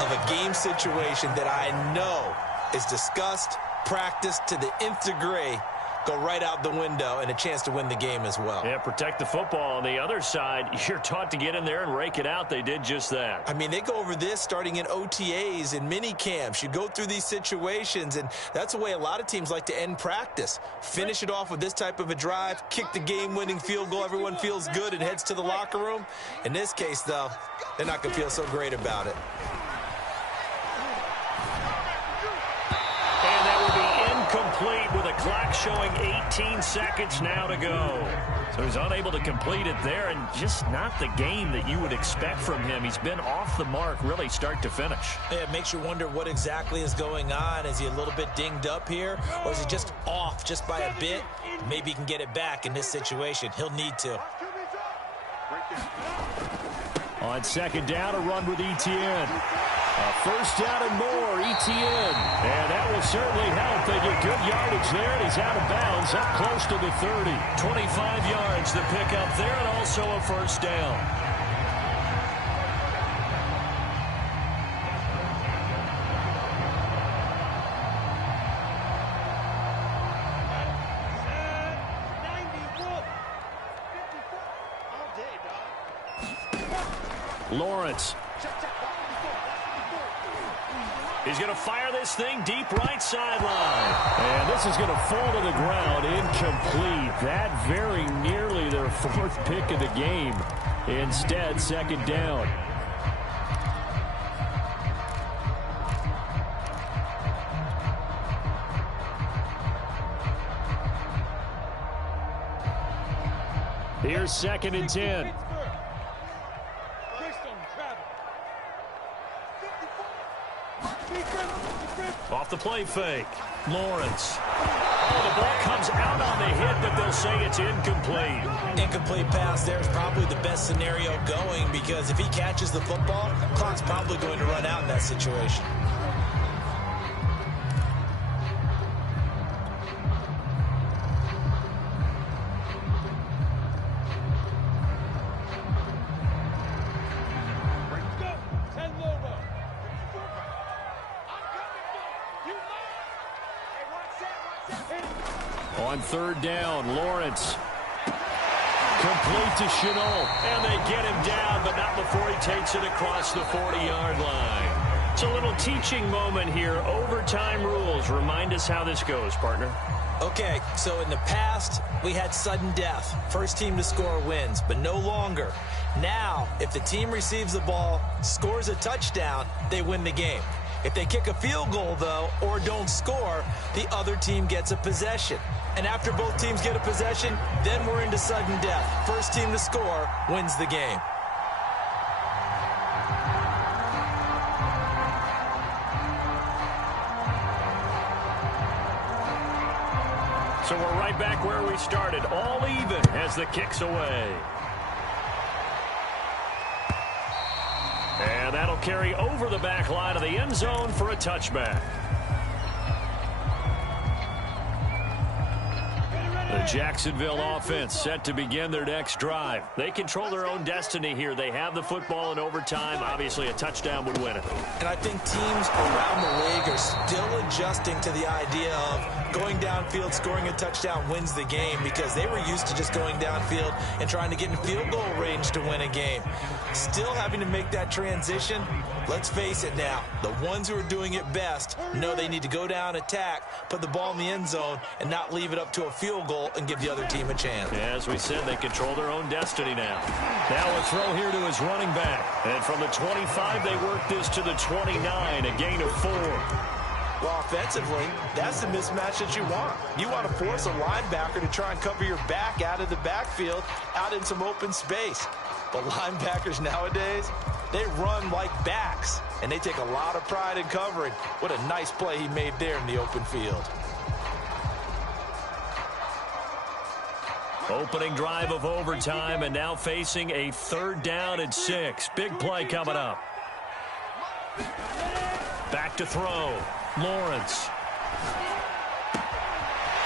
of a game situation that I know is discussed, practiced to the nth degree, go right out the window, and a chance to win the game as well. Yeah, protect the football. On the other side, you're taught to get in there and rake it out. They did just that. I mean, they go over this starting in OTAs and mini camps. You go through these situations, and that's the way a lot of teams like to end practice. Finish it off with this type of a drive, kick the game-winning field goal. Everyone feels good and heads to the locker room. In this case, though, they're not going to feel so great about it. And that will be incomplete with a clock showing 18 seconds now to go. So he's unable to complete it there, and just not the game that you would expect from him. He's been off the mark really start to finish. Yeah, it makes you wonder what exactly is going on. Is he a little bit dinged up here, or is he just off just by a bit? Maybe he can get it back in this situation. He'll need to. On 2nd down, a run with Etienne. First down and more, ETN. And that will certainly help. They get good yardage there, and he's out of bounds up close to the 30. 25 yards to pick up there, and also a first down. Lawrence. He's going to fire this thing deep right sideline. And this is going to fall to the ground incomplete. That very nearly their fourth pick of the game. Instead, second down. Here's 2nd and 10. Off the play fake. Lawrence. Oh, the ball comes out on the hit, but they'll say it's incomplete. Incomplete pass there is probably the best scenario going, because if he catches the football, clock's probably going to run out in that situation. On 3rd down, Lawrence. Complete to Chenault. And they get him down, but not before he takes it across the 40-yard line. It's a little teaching moment here. Overtime rules. Remind us how this goes, partner. Okay, so in the past, we had sudden death. First team to score wins, but no longer. Now, if the team receives the ball, scores a touchdown, they win the game. If they kick a field goal, though, or don't score, the other team gets a possession. And after both teams get a possession, then we're into sudden death. First team to score wins the game. So we're right back where we started, all even as the kick's away. And that'll carry over the back line of the end zone for a touchback. The Jacksonville offense set to begin their next drive. They control their own destiny here. They have the football in overtime. Obviously, a touchdown would win it. And I think teams around the league are still adjusting to the idea of going downfield, scoring a touchdown wins the game, because they were used to just going downfield and trying to get in field goal range to win a game. Still having to make that transition. Let's face it now, the ones who are doing it best know they need to go down, attack, put the ball in the end zone, and not leave it up to a field goal and give the other team a chance. As we said, they control their own destiny now. Now a throw here to his running back. And from the 25, they work this to the 29, a gain of 4. Well, offensively, that's the mismatch that you want. You want to force a linebacker to try and cover your back out of the backfield, out in some open space. But linebackers nowadays, they run like backs, and they take a lot of pride in covering. What a nice play he made there in the open field. Opening drive of overtime, and now facing a 3rd down and 6. Big play coming up. Back to throw. Lawrence.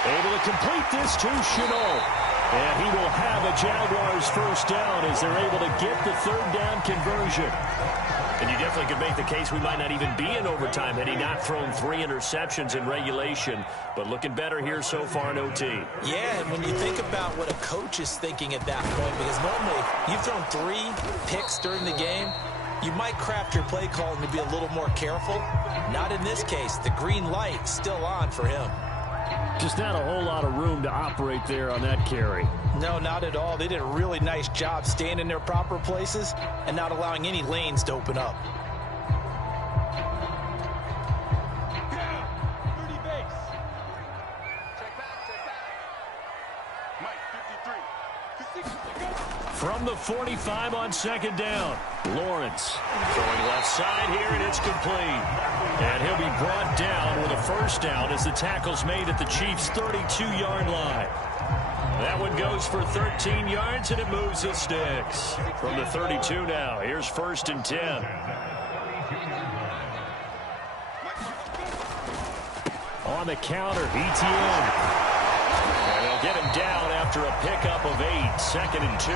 Able to complete this to Chenault. And he will have a Jaguars first down as they're able to get the 3rd down conversion. And you definitely could make the case we might not even be in overtime had he not thrown 3 interceptions in regulation. But looking better here so far in OT. Yeah, and when you think about what a coach is thinking at that point, because normally you've thrown 3 picks during the game, you might craft your play calling to be a little more careful. Not in this case. The green light still on for him. Just not a whole lot of room to operate there on that carry. No, not at all. They did a really nice job staying in their proper places and not allowing any lanes to open up. From the 45 on 2nd down, Lawrence throwing left side here, and it's complete. And he'll be brought down with a first down as the tackle's made at the Chiefs' 32-yard line. That one goes for 13 yards, and it moves the sticks. From the 32 now, here's 1st and 10. on the counter. ETN. And they'll get him down after a pickup of 8. 2nd and 2.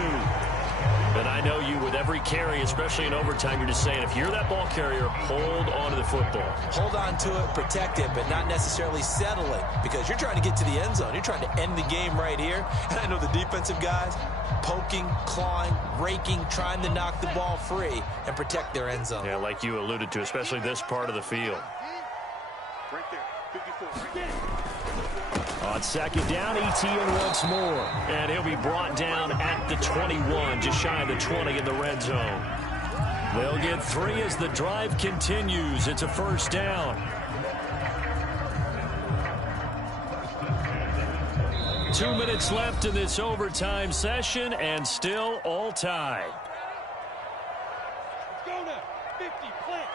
And I know you, with every carry, especially in overtime, you're just saying, if you're that ball carrier, hold on to the football. Hold on to it, protect it, but not necessarily settle it, because you're trying to get to the end zone. You're trying to end the game right here. And I know the defensive guys poking, clawing, raking, trying to knock the ball free and protect their end zone. Yeah, like you alluded to, especially this part of the field. Right there. 54. Right there. On 2nd down, ETN once more. And he'll be brought down at the 21, just shy of the 20 in the red zone. They'll get 3 as the drive continues. It's a 1st down. 2 minutes left in this overtime session, and still all tied. Let's go now. 50. Plant.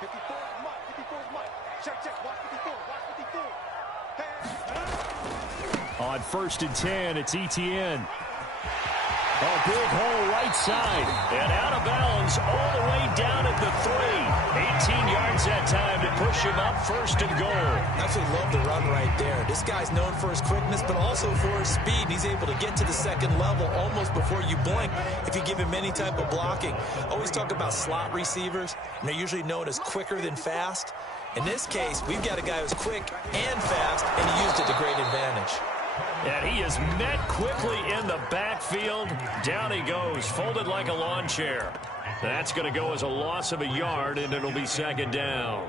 54 is Mike. 54 is Mike. Check. Watch 54. Watch 54. Hey. On 1st and 10, it's ETN. A big hole right side. And out of bounds all the way down at the 3. 18 yards that time to push him up 1st and goal. Absolutely love the run right there. This guy's known for his quickness, but also for his speed. He's able to get to the 2nd level almost before you blink if you give him any type of blocking. Always talk about slot receivers, and they're usually known as quicker than fast. In this case, we've got a guy who's quick and fast, and he used it to great advantage. And he is met quickly in the backfield. Down he goes, folded like a lawn chair. That's going to go as a loss of a yard, and it'll be 2nd down.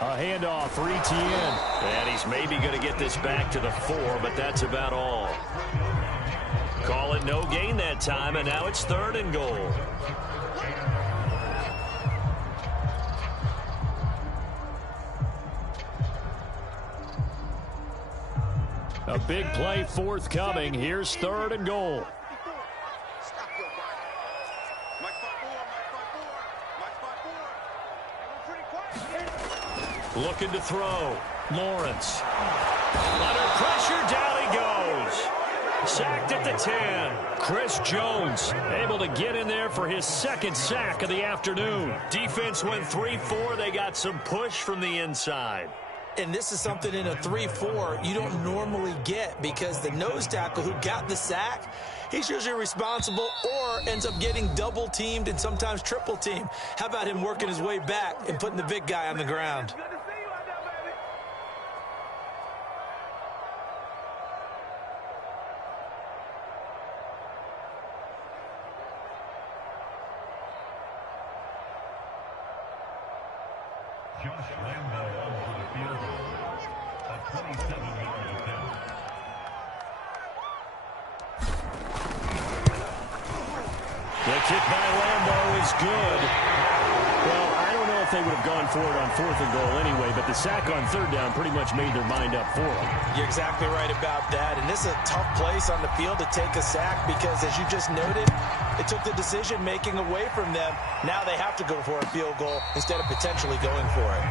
A handoff for ETN. And he's maybe going to get this back to the 4, but that's about all. Call it no gain that time, and now it's 3rd and goal. A big play forthcoming. Here's 3rd and goal. Stop your body. Mike 5-4. Looking to throw. Lawrence. Under pressure, down he goes. Sacked at the 10. Chris Jones able to get in there for his 2nd sack of the afternoon. Defense went 3-4. They got some push from the inside. And this is something in a 3-4 you don't normally get, because the nose tackle who got the sack, he's usually responsible or ends up getting double teamed and sometimes triple teamed. How about him working his way back and putting the big guy on the ground? Josh Lambo onto the field goal. A 27-yard attempt. The kick by Lambo is good. Well, I don't know if they would have gone for it on 4th and goal anyway, but the sack on 3rd down pretty much made their mind up for them. You're exactly right about that. And this is a tough place on the field to take a sack because, as you just noted, it took the decision-making away from them. Now they have to go for a field goal instead of potentially going for it.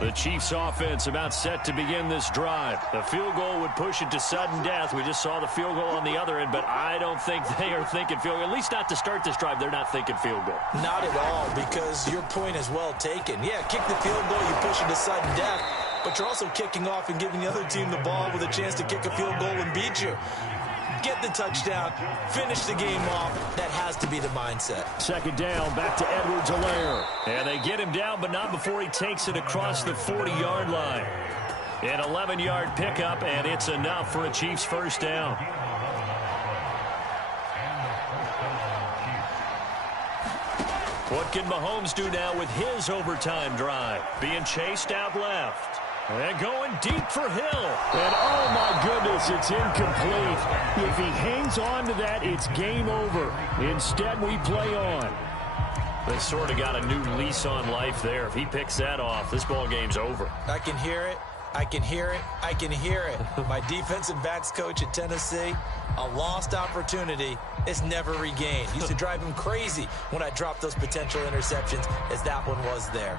The Chiefs offense about set to begin this drive. The field goal would push it to sudden death. We just saw the field goal on the other end, but I don't think they are thinking field goal. At least not to start this drive. They're not thinking field goal. Not at all, because your point is well taken. Yeah, kick the field goal, you push it to sudden death, but you're also kicking off and giving the other team the ball with a chance to kick a field goal and beat you. Get the touchdown, finish the game off. That has to be the mindset. 2nd down, back to Edwards-Helaire. And they get him down, but not before he takes it across the 40-yard line. An 11-yard pickup, and it's enough for a Chiefs 1st down. What can Mahomes do now with his overtime drive? Being chased out left. And going deep for Hill. And oh my goodness, it's incomplete. If he hangs on to that, it's game over. Instead, we play on. They sort of got a new lease on life there. If he picks that off, this ball game's over. I can hear it. I can hear it. I can hear it. My defensive backs coach at Tennessee, a lost opportunity is never regained. Used to drive him crazy when I dropped those potential interceptions, as that one was there.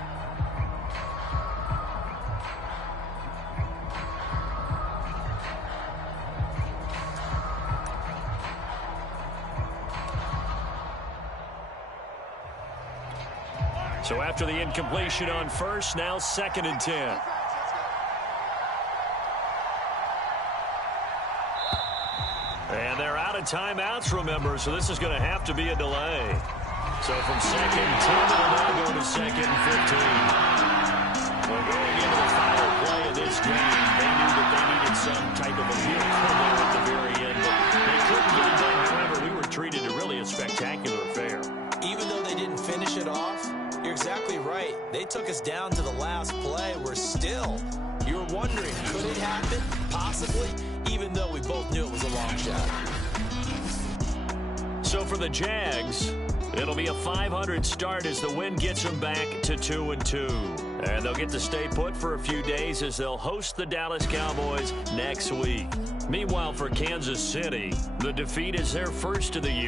So after the incompletion on first, now 2nd and 10. And they're out of timeouts, remember, so this is going to have to be a delay. So from 2nd and 10, it'll now go to 2nd and 15. Well, going into the final play of this game, they knew that they needed some type of a miracle there at the very end, but they couldn't get it done. However, we were treated to really a spectacular affair. Even though they didn't finish it off, you're exactly right. They took us down to the last play. We're still, you're wondering, could it happen? Possibly, even though we both knew it was a long shot. So for the Jags, it'll be a .500 start as the win gets them back to 2-2. And they'll get to stay put for a few days as they'll host the Dallas Cowboys next week. Meanwhile, for Kansas City, the defeat is their first of the year.